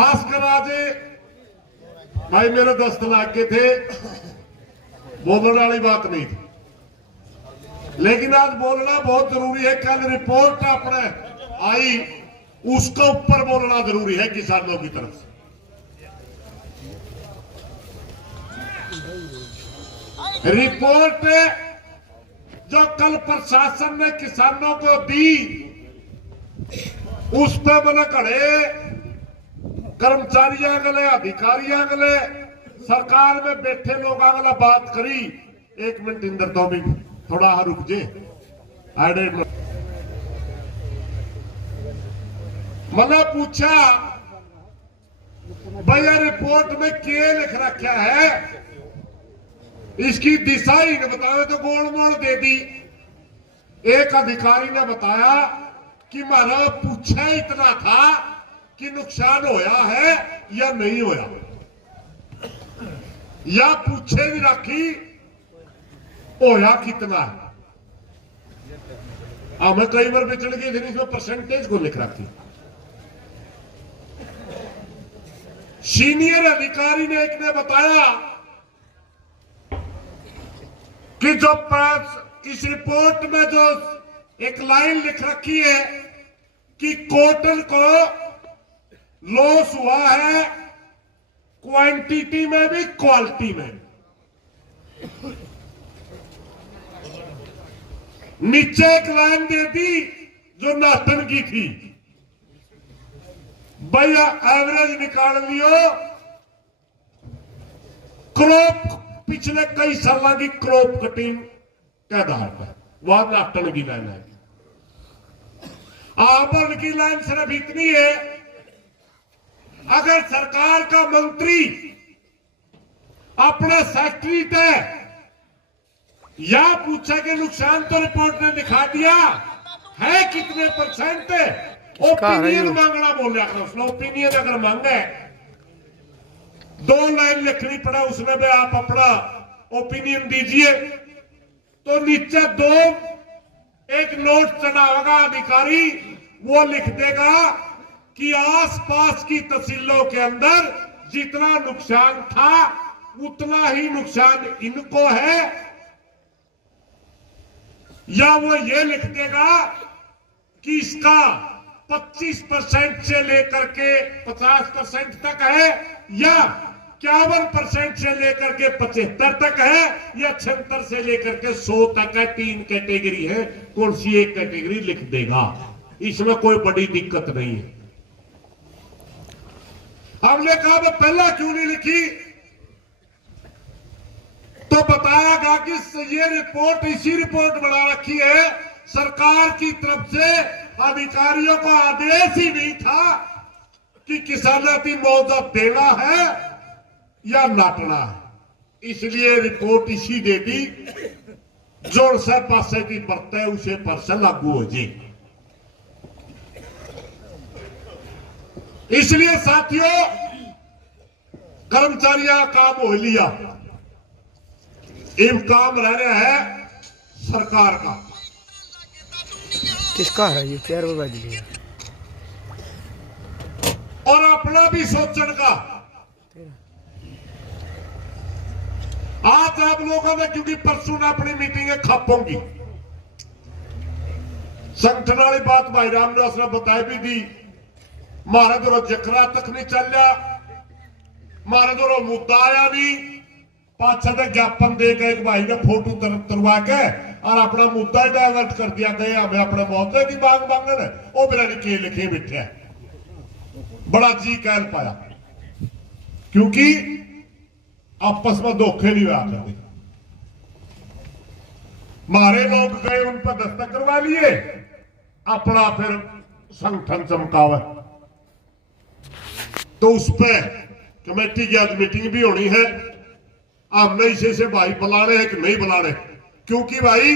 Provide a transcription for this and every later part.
खासकर आज भाई मेरे दस्त लाग के थे, बोलने वाली बात नहीं थी, लेकिन आज बोलना बहुत जरूरी है। कल रिपोर्ट अपने आई, उसका ऊपर बोलना जरूरी है किसानों की तरफ से। रिपोर्ट जो कल प्रशासन ने किसानों को दी, उस पर बने खड़े कर्मचारियों गले, अधिकारियों गले, सरकार में बैठे लोग अगला बात करी। एक मिनट इंदर तो भी थोड़ा रुक जे, मैंने पूछा भैया रिपोर्ट में क्या लिख रखा है, इसकी दिशा ही ने बताया तो गोल मोड़ दे दी। एक अधिकारी ने बताया कि मारा पूछा इतना था कि नुकसान होया है या नहीं होया, या पूछे भी रखी होया कितना है। हमें कई बार बिचड़ गई थी, इसमें परसेंटेज को लिख रखी। सीनियर अधिकारी ने एक ने बताया कि जो इस रिपोर्ट में जो एक लाइन लिख रखी है कि कॉटन को लॉस हुआ है क्वांटिटी में भी क्वालिटी में। नीचे एक लाइन दे दी जो नाटन की थी, भैया एवरेज निकाल लियो, क्रॉप पिछले कई सालों की क्रॉप कटिंग के आधार पर, वह नाटन की लाइन है। आबन की लाइन सिर्फ इतनी है, अगर सरकार का मंत्री अपने सेक्रेटरी से या पूछा कि नुकसान तो रिपोर्ट ने दिखा दिया है कितने परसेंट, ओपिनियन मांगना बोलिया कर। उसने ओपिनियन अगर मांगे, 2 लाइन लिखनी पड़ा उसमें भी आप अपना ओपिनियन दीजिए, तो नीचे 2 एक नोट चढ़ाएगा अधिकारी, वो लिख देगा कि आसपास की तहसीलों के अंदर जितना नुकसान था उतना ही नुकसान इनको है, या वो ये लिख देगा कि इसका 25% से लेकर के 50% तक है, या 51% से लेकर के 75 तक है, या 76 से लेकर के 100 तक है। 3 कैटेगरी है, कौन सी एक कैटेगरी लिख देगा, इसमें कोई बड़ी दिक्कत नहीं है। हमने कहा मैं पहला क्यों नहीं लिखी, तो बताया गया कि ये रिपोर्ट, इसी रिपोर्ट बना रखी है सरकार की तरफ से, अधिकारियों को आदेश ही नहीं था कि किसानों की मुआवजा देना है या नाटना है, इसलिए रिपोर्ट इसी दे दी जोड़ से पासे की बरते उसे पर से लागू हो जाए। इसलिए साथियों, कर्मचारियों का काम हो लिया, इन काम रह रहा है सरकार का। किसका है ये 4 बज गया, और अपना भी सोचने का। आज आप लोगों ने, क्योंकि परसों ने अपनी मीटिंग खापोंगी, संगठन वाली बात भाई रामदास ने बताई भी दी, मारे दोनों जकरा तक नहीं चल रहा, मारे दोनों मुद्दा आया नहीं, पाछा से ज्ञापन दे के एक भाई ने फोटो तरवा के और अपना मुद्दा डाइवर्ट कर दिया गया, हमें अपने मौके की मांग मांगने, वो मेरा के लिखे बैठे, बड़ा जी कहल पाया, क्योंकि आपस में धोखे नहीं हुआ करते। मारे लोग गए, उन पर दस्तक करवा लिए, अपना फिर संगठन चमकावा। तो उस पर कमेटी की आज मीटिंग भी होनी है, हमने इसे से भाई बुलाने हैं कि नहीं बुलाने, क्योंकि भाई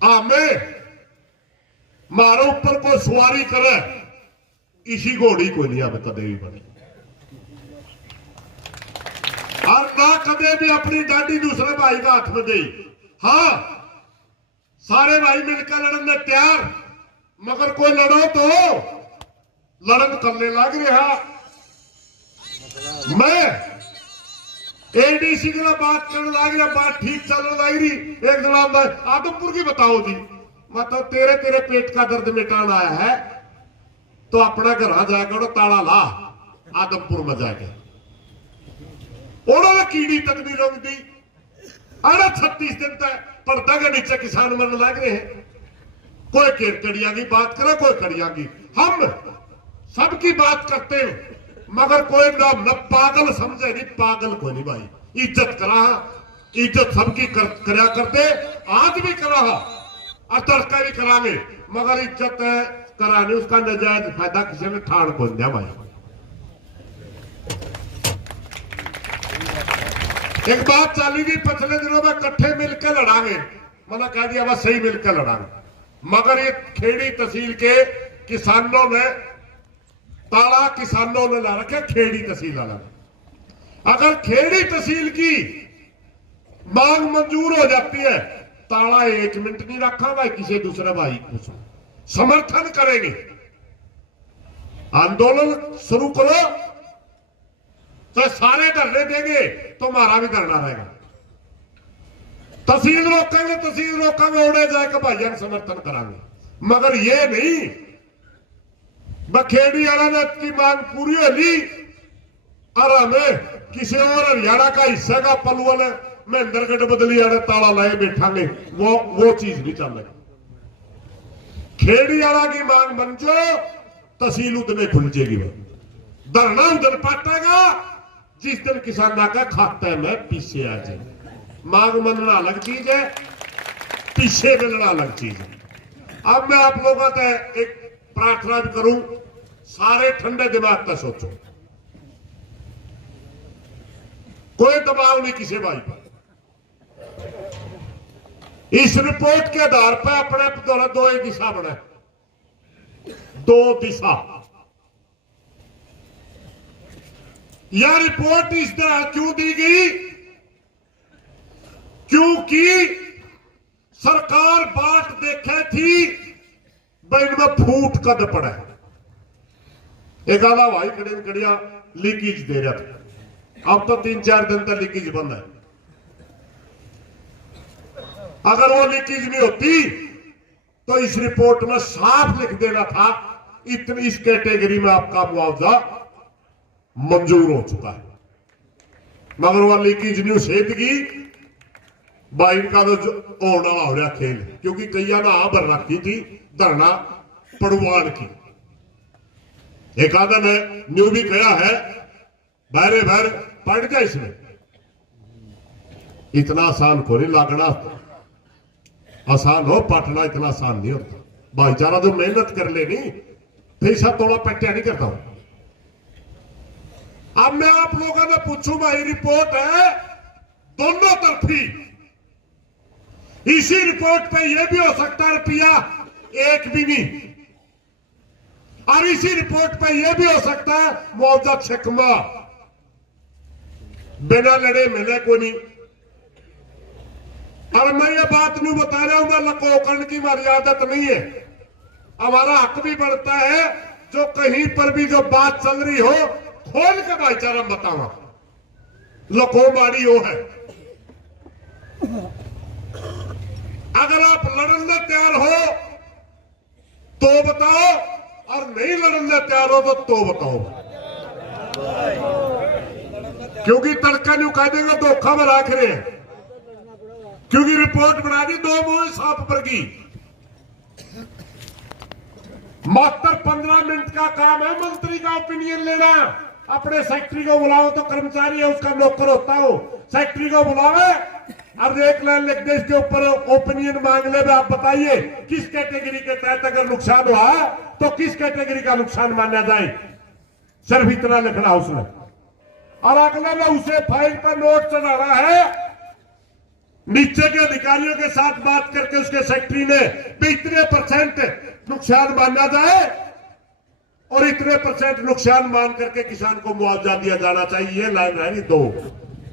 हमें मारो ऊपर कोई सवारी करे, इसी घोड़ी कोई नहीं हमें कदे भी बने, और ना कदे भी अपनी डांडी दूसरे भाई का हाथ में दी। हाँ, सारे भाई मिलकर लड़ने तैयार, मगर कोई लड़ो तो लड़न करने लग रहा। मैं एडीसी के लिए बात करने लग रहा, बात ठीक चलने लग रही। एक जनाब आदमपुर की बताओ जी, मतलब तेरे पेट का दर्द मिटाना आया है तो अपना घर जाकर ताला ला, आदमपुर में जाके उन्होंने कीड़ी तक नहीं रोक दी। अरे 36 दिन तक पर्दा के नीचे किसान मरने लग रहे हैं। कोई केरकड़िया की बात करे, कोई कड़िया की, हम सबकी बात करते हैं, मगर कोई नाम न पागल समझे नहीं, पागल को नहीं भाई। इज्जत करा, इज्जत सबकी करया करते, आज भी करा और तड़का भी करांगे, मगर इज्जत कराने उसका नजायज फायदा किसी ने ठाण को दिया भाई। एक बात चली थी पिछले दिनों में, इकट्ठे मिलकर लड़ांगे, मैंने कह दिया बस सही मिलकर लड़ांगे, मगर ये खेड़ी तहसील के किसानों ने ताला किसानों ने ला रखा, खेड़ी तहसील वाला। अगर खेड़ी तहसील की मांग मंजूर हो जाती है, ताला 1 मिनट नहीं रखा भाई, किसी दूसरे भाई को समर्थन करेंगे, आंदोलन शुरू करो तो सारे धरने देंगे, तुम्हारा भी धरना रहेगा। तहसील रोकेंगे उड़े जाएगा भाइयों समर्थन करांगे, मगर ये नहीं बखेड़ी वाला की मांग पूरी होली और हमें किसी और हरियाणा का हिस्सा का पलवल महेंद्रगढ़ बदली वाले ताला लाए बैठांगे, वो चीज नहीं चल रही। खेड़ी वाला की मांग बन जाओ, तहसील उतने खुल जाएगी, धरना उधर पाटेगा जिस दिन किसान का खाता में पीछे आ जाए। मांग मनना अलग चीज है, पीछे मिलना अलग चीज है। अब मैं आप लोगों से एक प्रार्थना भी करूं, सारे ठंडे दिमाग का सोचो, कोई दबाव नहीं किसी भाई पर। इस रिपोर्ट के आधार पर अपने द्वारा 2 ही दिशा बना, 2 दिशा। यह रिपोर्ट इस तरह क्यों दी गई? क्योंकि सरकार बात देखे थी बैन में फूट कद पड़ा है। एक आधा भाई कड़िया लीकेज दे रहा था, अब तो 3-4 दिन तक लीकेज बंद है। अगर वो लीकेज नहीं होती तो इस रिपोर्ट में साफ लिख देना था इतनी इस कैटेगरी में आपका मुआवजा मंजूर हो चुका है, मगर वह लीकेज नहीं सेदगी बाइन का तो होने वाला हो रहा खेल, क्योंकि कईया ना भर रखी थी धरना पड़वान की। एक आधा ने न्यू भी कहा है बाहरे बाहर पढ़ जाए, इसमें इतना आसान को नहीं लागना, आसान हो पटना इतना आसान नहीं होता। भाईचारा तो मेहनत कर ले नहीं, पैसा थोड़ा पट्टिया नहीं करता हूं। अब मैं आप लोगों ने पूछूं भाई, रिपोर्ट है दोनों तरफी, इसी रिपोर्ट पे यह भी हो सकता है रुपया 1 भी नहीं, और इसी रिपोर्ट पे यह भी हो सकता है मुआवजा छकमा बिना लड़े मिले को नहीं। और मैं ये बात नहीं बता रहा हूं, मैं लकोकण की हमारी आदत नहीं है, हमारा हक भी बढ़ता है जो कहीं पर भी जो बात चल रही हो खोल के भाईचारा बतावा, लको मारी हो है। अगर आप लड़ने तैयार हो तो बताओ, और नहीं लड़ने तैयार हो तो बताओ, क्योंकि तड़का नहीं कह देगा धोखा में रख रहे हैं, क्योंकि रिपोर्ट बना दी 2 मुंह सांप पर की। मात्र 15 मिनट का काम है मंत्री का ओपिनियन लेना। अपने सेक्रेटरी को बुलाओ तो कर्मचारी है उसका नौकर होता हो, सेक्रेटरी को बुलावे और 1 लाइन लिख दे, इसके ऊपर ओपिनियन मांग ले, आप बताइए किस कैटेगरी के तहत अगर नुकसान हुआ तो किस कैटेगरी का नुकसान माना जाए, सिर्फ इतना लिखना उसने। और अगला ने उसे फाइल पर नोट चढ़ाना है, नीचे के अधिकारियों के साथ बात करके उसके सेक्रेटरी ने भी इतने % नुकसान माना जाए और इतने % नुकसान मान करके किसान को मुआवजा दिया जाना चाहिए। ये लाइन है 2,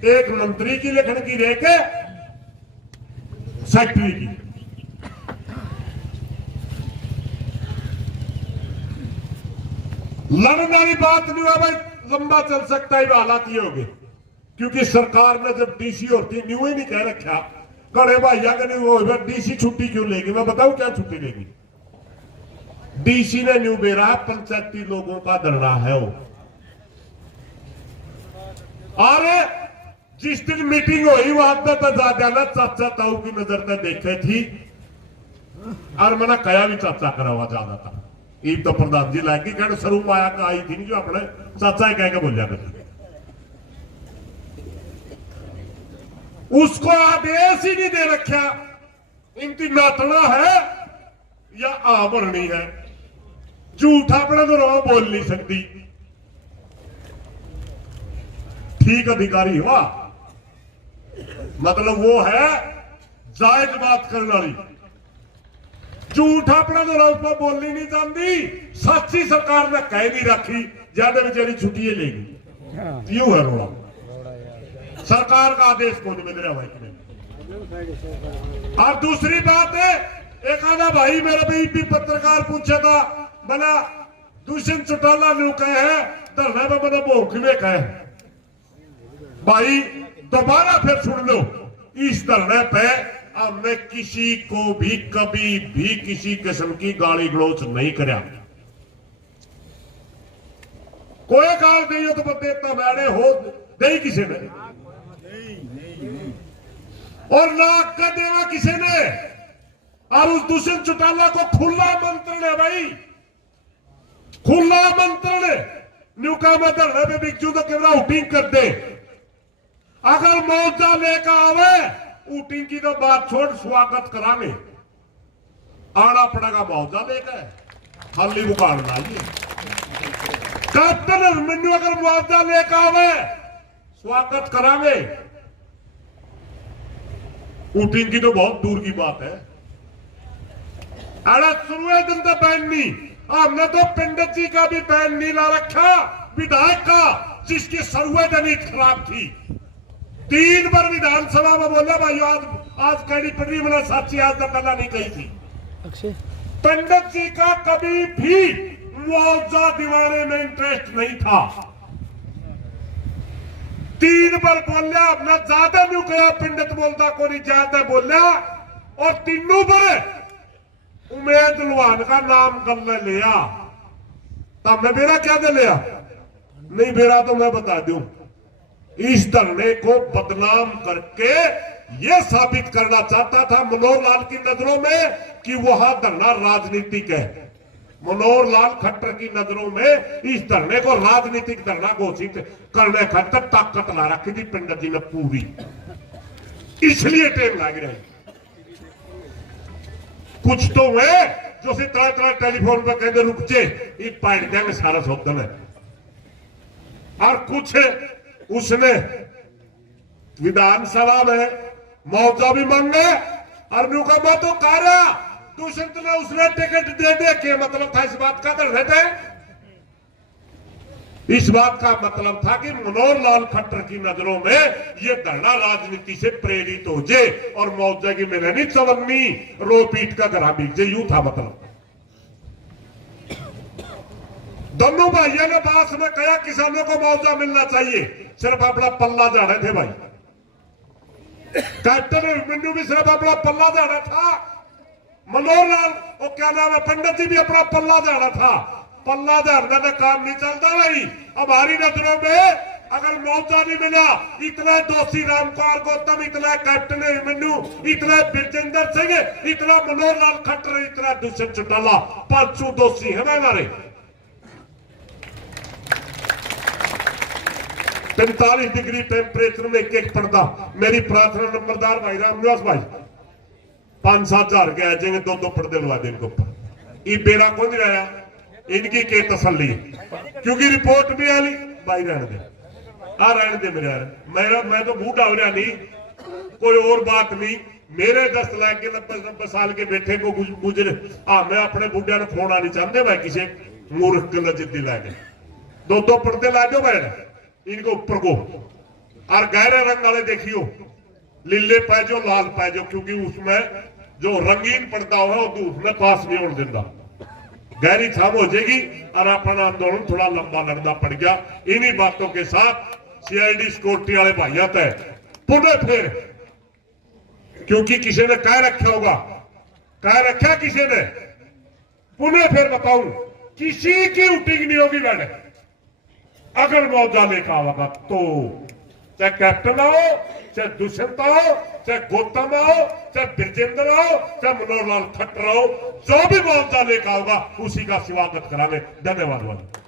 एक मंत्री की लिखने की रह के सेक्रेटरी की। लड़ने वाली बात नहीं है भाई, लंबा चल सकता है हालात ये हो गए, क्योंकि सरकार ने जब डीसी और न्यू ही नहीं कह रखा कड़े भाई अगर नहीं वो डीसी छुट्टी क्यों लेगी, मैं बताऊं क्या छुट्टी लेगी। डीसी ने न्यू बेरा पंचायती लोगों का धरना है वो। अरे जिस दिन मीटिंग हुई वहां पे तो जाना चाचा ताऊ की नजर से देखे थी और मैंने कया भी चाचा करा हुआ ज्यादा था। ये तो प्रधान जी लाएगी कहने सरू माया का आई थी जो अपने चाचा ही कह के बोलिया करती, उसको आदेश ही नहीं दे रखा इनकी नाटना है या आ भरनी है। झूठ अपने तो रो बोल नहीं सकती, ठीक अधिकारी हुआ मतलब वो है जायज बात करने वाली। झूठ अपना तो रो पर बोलनी नहीं चाहती, सच्ची सरकार ने कह नहीं रखी ज्यादा बेचारी छुट्टियां लेगी, यूं है रोड़ा। सरकार का आदेश कौन मिल रहा भाई ने। और दूसरी बात है, एक आधा भाई मेरा भी पत्रकार पूछा था बना दुष्यंत चौटाला न्यू कहे है धरना में बना भोंक में कहे भाई दोबारा फिर सुन लो, इस धरने पे हमने किसी को भी कभी भी किसी किस्म की गाली गलौच नहीं कराया। कोई गाल नहीं हो तो बंदे इतना मैंने हो नहीं किसी ने, और ना का देवा किसी ने। और उस दुष्यंत चौटाला को खुला मंत्रण है भाई, खुला मंत्रण न्यू का मैं धरने में बिकजू तो कैमरा उटिंग कर दे, अगर मौजा लेकर आवे उटिंग की तो बात छोड़ स्वागत कराने आना पड़ेगा। मौजा लेकर खाली उगाड़ना ये कैप्टन अभिमन्यु अगर मुआवजा लेकर आवे स्वागत करावे, उटिंग की तो बहुत दूर की बात है। अरे शुरू दिन तो बैन नहीं, हमने तो पंडित जी का भी बैन नहीं ला रखा, विधायक का जिसकी सर्वजनित खराब थी। 3 बार विधानसभा में बोला भाई आज कड़ी पड़ी मैंने साची आज तक कला नहीं कही थी। पंडित जी का कभी भी मुआवजा दिवाने में इंटरेस्ट नहीं था। 3 बार बोलिया, अपना ज्यादा नहीं कहा पंडित बोलता को नहीं ज्यादा बोलिया, और तीनों बार उमेद लुहान का नाम कर लिया। तब मैं बेरा क्या दे लिया नहीं बेरा तो मैं बता दूं, इस धरने को बदनाम करके यह साबित करना चाहता था मनोहर लाल की नजरों में कि वह धरना राजनीतिक है। मनोहर लाल खट्टर की नजरों में इस धरने को राजनीतिक धरना घोषित करने खातर ताकत ला रखी थी पंडित जी ने पूरी, इसलिए टेम लग रही। कुछ तो है जो से तरह तरह टेलीफोन पर कहते रुक जे ये पाइट देंगे सारा सौदन है, और कुछ उसने विधानसभा में मुआवजा भी मांगे और न्यू का मैं तो कह रहा दुष्यंत ने उसने टिकट दे दे के मतलब था इस बात का धरने थे, इस बात का मतलब था कि मनोहर लाल खट्टर की नजरों में यह धरना राजनीति से प्रेरित हो जाए और मुआवजे की मिले नहीं चवन्नी रो पीट का घरा बीत जाए, यूं था मतलब। दोनों भाइयों ने पास में कहा किसानों को मुआवजा मिलना चाहिए, सिर्फ अपना पल्ला झाड़े थे भाई। कैप्टन अभिमन्यु भी सिर्फ अपना पल्ला झाड़ा था, मनोहर लाल वो क्या नाम है पंडित जी भी अपना पल्ला झाड़ा था। पल्ला झाड़ने का काम नहीं चलता भाई। हमारी नजरों में अगर मुआवजा नहीं मिला, इतना दोषी रामकुमार गौतम, इतना कैप्टन अभिमन्यु, इतना बिरजेंद्र सिंह, इतना मनोहर लाल खट्टर, इतना दुष्यंत चौटाला, 5 दोषी है हमारे। 45 डिग्री टेम्परेचर में एक पर्दा। मेरी प्रार्थना नंबरदार भाई रामनिवास भाई 5-7 हजार के आ जाएंगे, 2-2 पर्दे लगा दे इनको ऊपर। ये बेरा कौन आया इनकी के तसल्ली, क्योंकि रिपोर्ट भी आली भाई रहने दे, रहने दे मेरे यार। मैं तो बूढ़ा हो रहा नहीं, कोई और बात नहीं। मेरे 10 लाख के 90 साल के बेटे को गुजरे मैं अपने बुढ़िया ने फोड़ा नहीं चाहते भाई, किसी मूर्ख के जिद्दी लाके 2-2 पर्दे ला दो बैठ इनको ऊपर को, और गहरे रंग वाले देखियो, लीले पैजो लाल पैजो, क्योंकि उसमें जो रंगीन पर्दा है वो धूप में पास नहीं होने देता। गहरी छाव हो जाएगी और अपना आंदोलन थोड़ा लंबा लगता पड़ गया। इन्हीं बातों के साथ सीआईडी सिक्योरिटी वाले भाइयों तय पुनः फिर, क्योंकि किसी ने कह रखा होगा, कह रखा किसी ने, पुनः फिर बताऊं किसी की उटिंग नहीं होगी मैंने अगर मौजा लेकर आवागा तो, चाहे कैप्टन आओ, चाहे दुष्यंत आओ, चाहे गौतम आओ, चाहे ब्रजेंद्र आओ, चाहे मनोहर लाल खट्टर आओ, जो भी मौजा लेकर आओगा उसी का स्वागत करांगे। धन्यवाद।